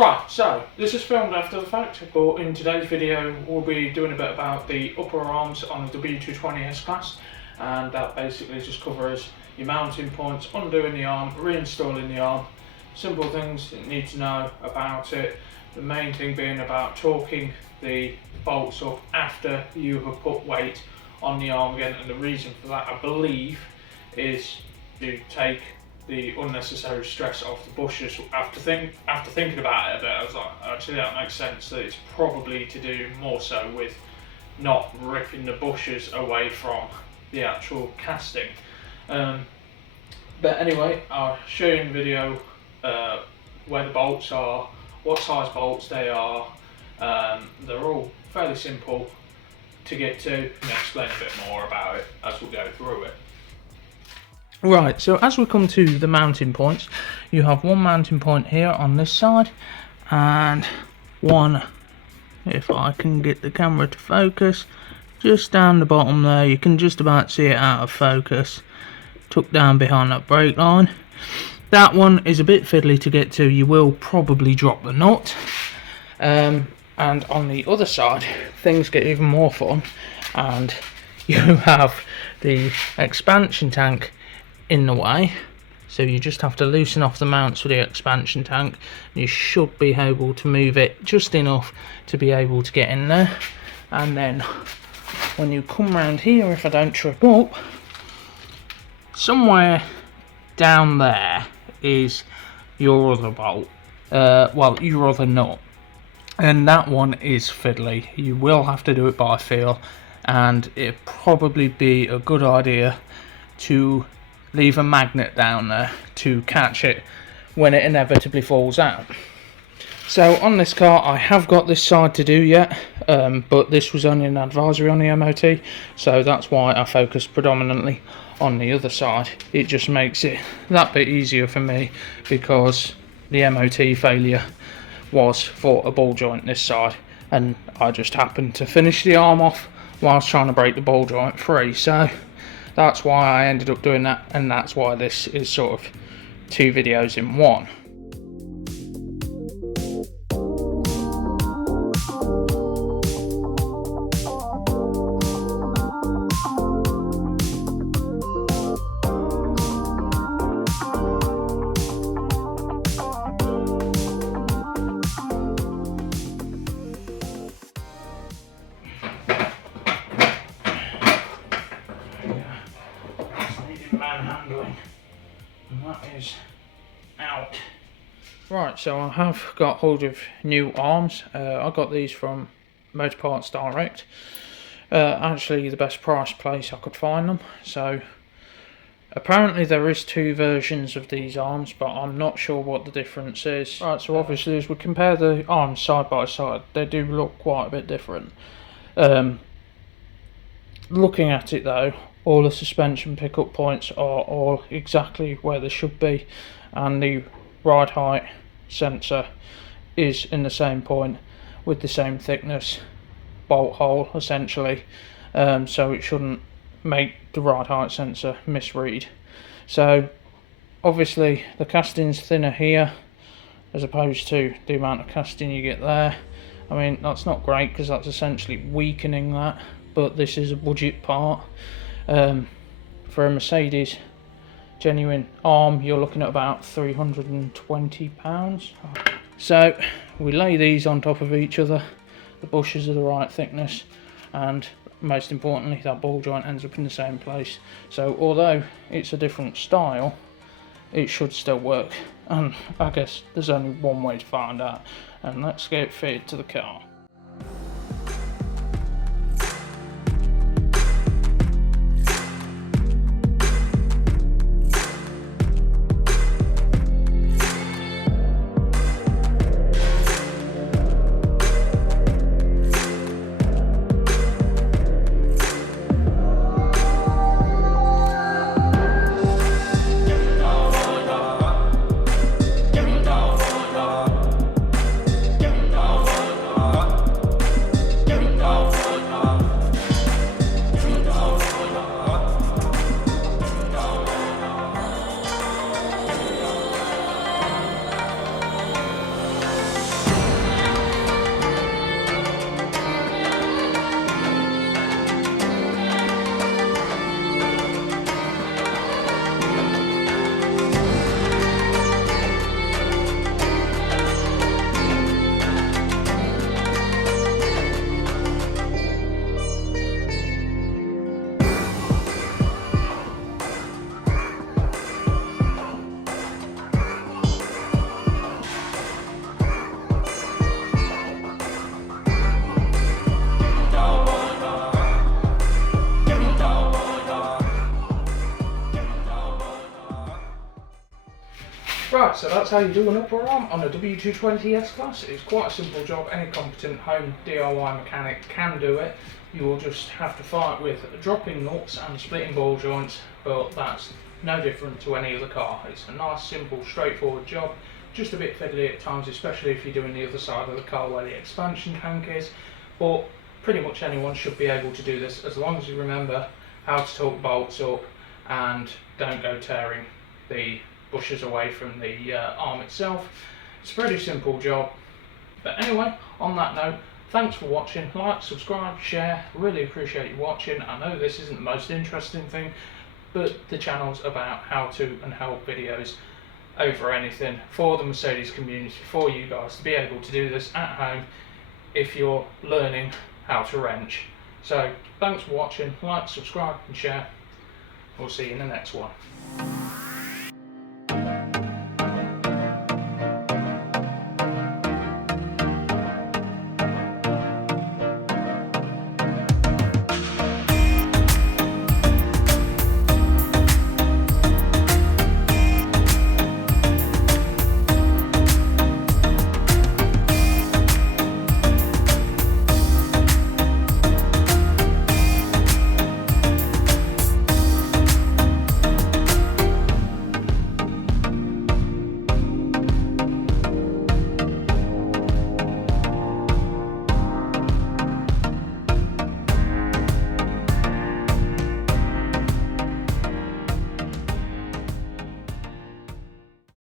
Right, so this is filmed after the fact, but in today's video we'll be doing a bit about the upper arms on the W220 S-Class, and that basically just covers your mounting points, undoing the arm, reinstalling the arm, simple things that you need to know about it. The main thing being about torquing the bolts up after you have put weight on the arm again, and the reason for that, I believe, is to take the unnecessary stress off the bushes. After thinking about it a bit, I was like, actually that makes sense, that it's probably to do more so with not ripping the bushes away from the actual casting. But anyway, I'll show you in the video where the bolts are, what size bolts they are. They're all fairly simple to get to, and explain a bit more about it as we go through it. Right, so as we come to the mounting points, you have one mounting point here on this side, and one, if I can get the camera to focus, just down the bottom there. You can just about see it out of focus, tucked down behind that brake line. That one is a bit fiddly to get to, you will probably drop the nut. And on the other side, things get even more fun, and you have the expansion tank in the way, so you just have to loosen off the mounts for the expansion tank. You should be able to move it just enough to be able to get in there, and then when you come round here, if I don't trip up, somewhere down there is your other bolt, well, your other nut, and that one is fiddly. You will have to do it by feel, and it'd probably be a good idea to leave a magnet down there to catch it when it inevitably falls out. So on this car, I have got this side to do yet, but this was only an advisory on the MOT, so that's why I focused predominantly on the other side. It just makes it that bit easier for me, because the MOT failure was for a ball joint this side, and I just happened to finish the arm off whilst trying to break the ball joint free, so that's why I ended up doing that, and that's why this is sort of two videos in one. Manhandling, and that is out. Right, so I have got hold of new arms. I got these from Motor Parts Direct, actually the best price place I could find them. So apparently there is two versions of these arms, but I'm not sure what the difference is. Right, so obviously as we compare the arms side by side, they do look quite a bit different. Looking at it though, all the suspension pickup points are all exactly where they should be, and the ride height sensor is in the same point with the same thickness bolt hole essentially, so it shouldn't make the ride height sensor misread. So obviously the casting's thinner here as opposed to the amount of casting you get there. I mean, that's not great because that's essentially weakening that, but this is a budget part. For a Mercedes genuine arm, you're looking at about £320. So we lay these on top of each other, the bushes are the right thickness, and most importantly that ball joint ends up in the same place. So although it's a different style, it should still work, and I guess there's only one way to find out, and let's get it fitted to the car. Right, so that's how you do an upper arm on a W220 S-Class. It's quite a simple job. Any competent home DIY mechanic can do it. You will just have to fight with dropping nuts and splitting ball joints, but that's no different to any other car. It's a nice, simple, straightforward job. Just a bit fiddly at times, especially if you're doing the other side of the car where the expansion tank is. But pretty much anyone should be able to do this as long as you remember how to torque bolts up and don't go tearing the bushes away from the arm itself. It's a pretty simple job. But anyway, on that note, thanks for watching. Like, subscribe, share. Really appreciate you watching. I know this isn't the most interesting thing, but the channel's about how to and help videos over anything for the Mercedes community, for you guys to be able to do this at home if you're learning how to wrench. So thanks for watching. Like, subscribe and share. We'll see you in the next one.